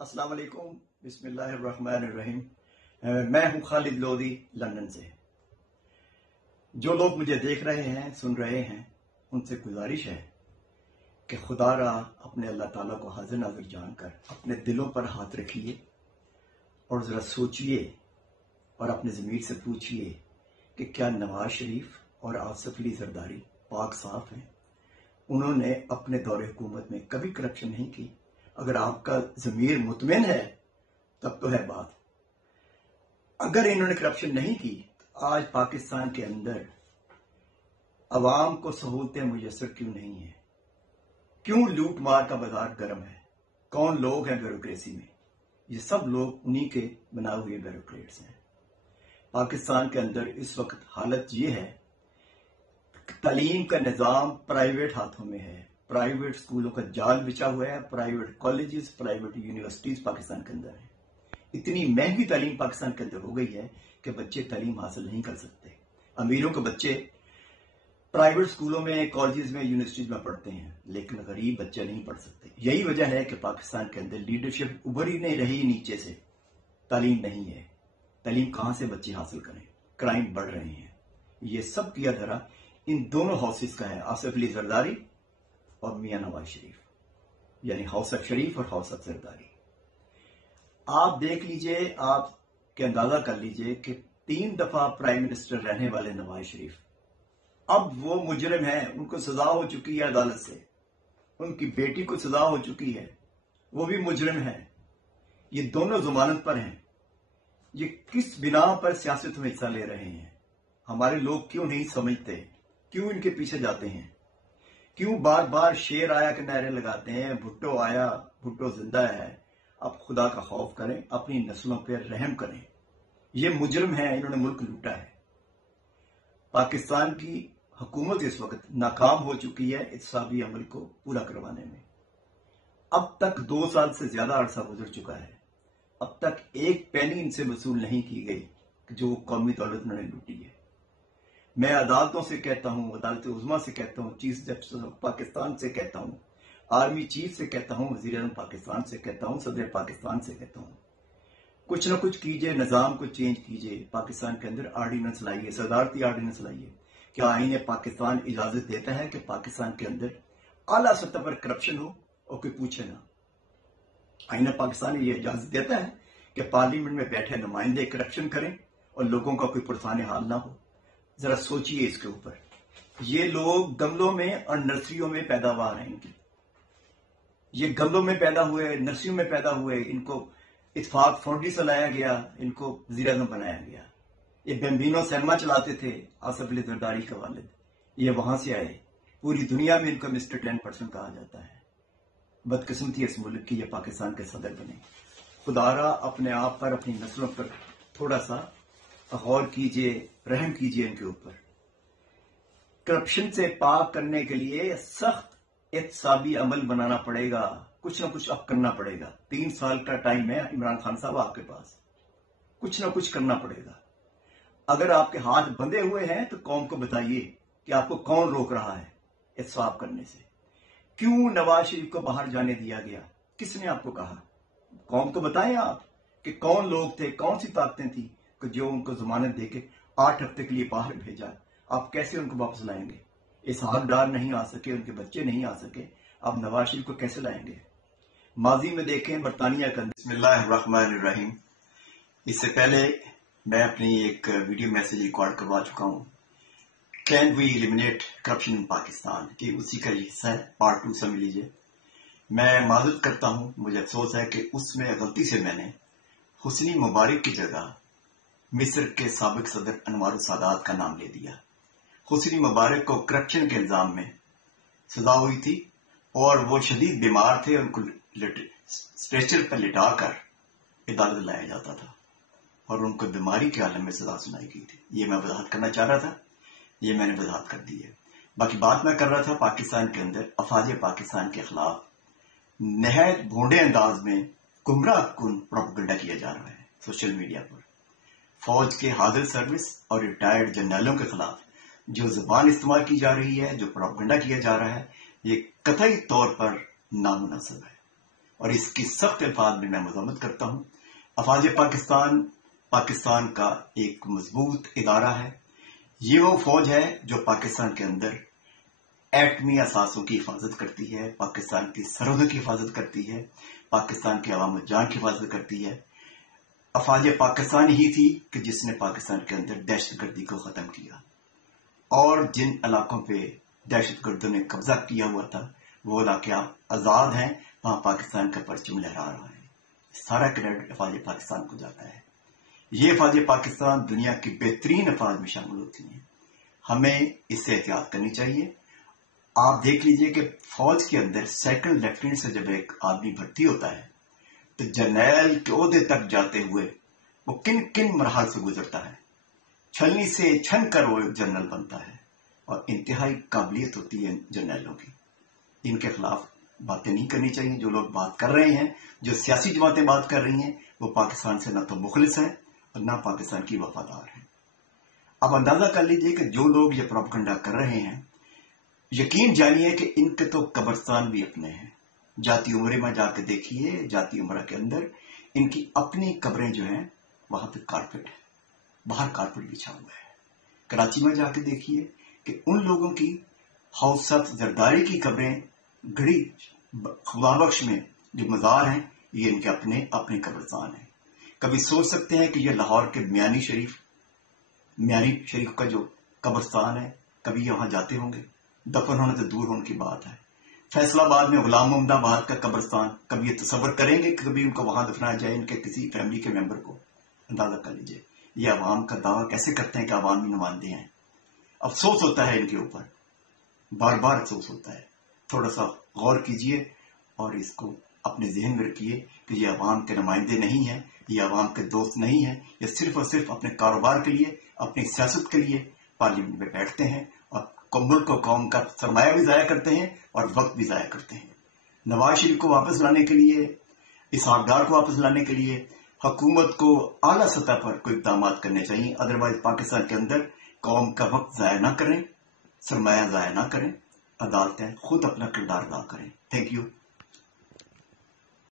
अस्सलाम वालेकुम, बिस्मिल्लाहिर्रहमानिर्रहीम। मैं हूं खालिद लोधी, लंदन से। जो लोग मुझे देख रहे हैं, सुन रहे हैं, उनसे गुजारिश है कि खुदा रा अपने अल्लाह ताला को हाजिर नाजिर जानकर अपने दिलों पर हाथ रखिए और ज़रा सोचिए और अपने ज़मीर से पूछिए कि क्या नवाज शरीफ और आसिफ अली जरदारी पाक साफ हैं। उन्होंने अपने दौरे हुकूमत में कभी करप्शन नहीं की। अगर आपका ज़मीर मुतमिन है तब तो है बात। अगर इन्होंने करप्शन नहीं की तो आज पाकिस्तान के अंदर अवाम को सहूलतें मुयसर क्यों नहीं है? क्यों लूट मार का बाजार गर्म है? कौन लोग हैं ब्यूरोक्रेसी में? ये सब लोग उन्हीं के बनाए हुए ब्यूरोक्रेट्स हैं। पाकिस्तान के अंदर इस वक्त हालत ये है, तालीम का निज़ाम प्राइवेट हाथों में है। प्राइवेट स्कूलों का जाल बिछा हुआ है। Private colleges, private universities Pakistan के अंदर है। इतनी महंगी तालीम पाकिस्तान के अंदर हो गई है कि बच्चे तालीम हासिल नहीं कर सकते। अमीरों के बच्चे प्राइवेट स्कूलों में, कॉलेजेस में, यूनिवर्सिटीज में पढ़ते हैं, लेकिन गरीब बच्चे नहीं पढ़ सकते। यही वजह है कि पाकिस्तान के अंदर लीडरशिप उभर ही नहीं रही नीचे से। तालीम नहीं है। तालीम कहां से बच्चे हासिल करें? क्राइम बढ़ रहे हैं। ये सब किया धरा इन दोनों हाउसेस का है, आसिफ अली जरदारी और मियां नवाज शरीफ, यानी हाउस ऑफ शरीफ और हाउस ऑफ जरदारी। आप देख लीजिए, आप के अंदाजा कर लीजिए कि 3 दफा प्राइम मिनिस्टर रहने वाले नवाज शरीफ अब वो मुजरिम हैं। उनको सजा हो चुकी है अदालत से। उनकी बेटी को सजा हो चुकी है, वो भी मुजरिम है। ये दोनों जमानत पर हैं। ये किस बिना पर सियासत में हिस्सा ले रहे हैं? हमारे लोग क्यों नहीं समझते? क्यों इनके पीछे जाते हैं? क्यों बार बार शेर आया के नारे लगाते हैं? भुट्टो आया, भुट्टो जिंदा है। अब खुदा का खौफ करें, अपनी नस्लों पर रहम करें। ये मुजरिम हैं, इन्होंने मुल्क लूटा है। पाकिस्तान की हुकूमत इस वक्त नाकाम हो चुकी है इत्साबी अमल को पूरा करवाने में। अब तक 2 साल से ज्यादा अरसा गुजर चुका है। अब तक एक पैनी इनसे वसूल नहीं की गई जो कौमी दौलत उन्होंने लूटी है। मैं अदालतों से कहता हूं, अदालत उज़्मा से कहता हूं, चीफ जस्टिस ऑफ पाकिस्तान से कहता हूं, आर्मी चीफ से कहता हूं, वज़ीर आज़म पाकिस्तान से कहता हूं, सदर पाकिस्तान से कहता हूं, कुछ ना कुछ कीजिए, निज़ाम को चेंज कीजिए। पाकिस्तान के अंदर आर्डिनेंस लाइए, सदारती आर्डिनेंस लाइए। क्या आईन पाकिस्तान इजाजत देता है कि पाकिस्तान के अंदर आला सतह पर करप्शन हो और कोई पूछे ना? आईन पाकिस्तान ये इजाजत देता है कि पार्लियामेंट में बैठे नुमाइंदे करप्शन करें और लोगों का कोई पुरसाने हाल ना हो? जरा सोचिए इसके ऊपर। ये लोग गमलों में और नर्सरियों में पैदावार हैं इनकी। ये गमलों में पैदा हुए, नर्सरियों में पैदा हुए। इनको इत्तेफाक फाउंड्री से लाया गया, इनको वज़ीर आज़म बनाया गया। ये बेम्बिनो सिनेमा चलाते थे आसिफ अली जरदारी के वालिद, ये वहां से आए। पूरी दुनिया में इनको मिस्टर 10% कहा जाता है। बदकिस्मती इस मुल्क की, ये पाकिस्तान के सदर बने। खुदारा अपने आप पर, अपनी नस्लों पर थोड़ा सा गौर कीजिए, रहम कीजिए इनके ऊपर। करप्शन से पाक करने के लिए सख्त एहतसाबी अमल बनाना पड़ेगा। कुछ ना कुछ अब करना पड़ेगा। 3 साल का टाइम है इमरान खान साहब आपके पास। कुछ ना कुछ करना पड़ेगा। अगर आपके हाथ बंधे हुए हैं तो कौम को बताइए कि आपको कौन रोक रहा है एहतसाब करने से। क्यों नवाज शरीफ को बाहर जाने दिया गया? किसने आपको कहा? कौम को बताएं आप कि कौन लोग थे, कौन सी ताकतें थी कि जो उनको जमानत देके 8 हफ्ते के लिए बाहर भेजा। आप कैसे उनको वापस लाएंगे? इस हकदार नहीं आ सके, उनके बच्चे नहीं आ सके, आप नवाज शरीफ को कैसे लाएंगे? माजी में देखें बरतानिया का। बिस्मिल्लाहिर्रहमानिर्रहीम। इससे पहले मैं अपनी एक वीडियो मैसेज रिकॉर्ड करवा चुका हूं, can we eliminate corruption in Pakistan, कि उसी का हिस्सा है। पार्ट 2 समझ लीजिए। मैं माजूद करता हूं, मुझे अफसोस है कि उसमें गलती से मैंने हुस्नी मुबारक की जगह मिस्र के साबिक सदर अनवर सादात का नाम ले दिया। हुस्नी मुबारक को करप्शन के इल्जाम में सजा हुई थी और वो शदीद बीमार थे। उनको स्ट्रेचर पर लिटाकर अदालत लाया जाता था और उनको बीमारी के आलम में सजा सुनाई गई थी। ये मैं वजाहत करना चाह रहा था, ये मैंने वजाहत कर दी है। बाकी बात मैं कर रहा था पाकिस्तान के अंदर अफवाज पाकिस्तान के खिलाफ नहायत भोंडे अंदाज में गुमराह कुन प्रोपेगेंडा किया जा रहा है सोशल मीडिया पर। फौज के हाजिर सर्विस और रिटायर्ड जनरलों के खिलाफ जो जुबान इस्तेमाल की जा रही है, जो प्रोपेगेंडा किया जा रहा है, ये कतई तौर पर नामुनासिब है। और इसकी सख्त अल्फाज में मैं मज़म्मत करता हूँ। अफवाज पाकिस्तान का एक मजबूत इदारा है। ये वो फौज है जो पाकिस्तान के अंदर एटमी असासों की हिफाजत करती है, पाकिस्तान की सरहदों की हिफाजत करती है, पाकिस्तान के अवाम जान की हिफाजत करती है। अफवाज पाकिस्तान ही थी कि जिसने पाकिस्तान के अंदर दहशतगर्दी को खत्म किया, और जिन इलाकों पे दहशतगर्दों ने कब्जा किया हुआ था वो इलाके आजाद हैं, वहां पाकिस्तान का परचम लहरा रहा है। सारा क्रेडिट अफवाज पाकिस्तान को जाता है। ये अफवाज पाकिस्तान दुनिया की बेहतरीन अफवाज में शामिल होती हैं। हमें इससे एहतियात करनी चाहिए। आप देख लीजिए कि फौज के अंदर सेकंड लेफ्टिनेंट से जब एक आदमी भर्ती होता है तो जर्नैल के ओहदे तक जाते हुए वो किन किन मरहल से गुजरता है। छलनी से छन कर वो जनरल बनता है, और इंतहाई काबिलियत होती है जर्नैलों की। इनके खिलाफ बातें नहीं करनी चाहिए। जो लोग बात कर रहे हैं, जो सियासी जमातें बात कर रही हैं, वो पाकिस्तान से ना तो मुखलिस है और ना पाकिस्तान की वफादार है। अब अंदाजा कर लीजिए कि जो लोग ये प्रोपेगेंडा कर रहे हैं, यकीन जानिए कि इनके तो कब्रिस्तान भी अपने हैं। जाती उम्रे में जाकर देखिए, जाती उम्र के अंदर इनकी अपनी कब्रें जो हैं वहां पे कारपेट है, बाहर कारपेट बिछा हुआ है। कराची में जाकर देखिए कि उन लोगों की हौसत जरदारी की कब्रें घड़ी खुदाबख्श में जो मजार हैं, ये इनके अपने अपने कब्रिस्तान हैं। कभी सोच सकते हैं कि ये लाहौर के मियानी शरीफ का जो कब्रिस्तान है, कभी वहां जाते होंगे? दफन होने से दूर होने की बात है। फैसलाबाद में गुलाम मोहम्मदाबाद का कब्रिस्तान, कभी ये तसव्वुर करेंगे कि कभी उनको वहां दफनाया जाए, इनके किसी फैमिली के मेंबर को? अंदाजा कर लीजिए ये अवाम का दावा कैसे करते हैं कि अवामी नुमाइंदे हैं। अफसोस होता है इनके ऊपर, बार बार अफसोस होता है। थोड़ा सा गौर कीजिए और इसको अपने जहन में रखिए कि ये अवाम के नुमाइंदे नहीं है, ये अवाम के दोस्त नहीं है। ये सिर्फ और सिर्फ अपने कारोबार के लिए, अपनी सियासत के लिए पार्लियामेंट में बैठते हैं और मुल्क को कौम का सरमाया भी जाया करते हैं और वक्त भी जाया करते हैं। नवाज शरीफ को वापस लाने के लिए, इसहाक डार को वापस लाने के लिए हुकूमत को आला सतह पर कोई इक़दाम करने चाहिए। अदरवाइज पाकिस्तान के अंदर कौम का वक्त जाया ना करें, सरमाया जाया ना करें, अदालतें खुद अपना किरदार अदा करें। Thank you.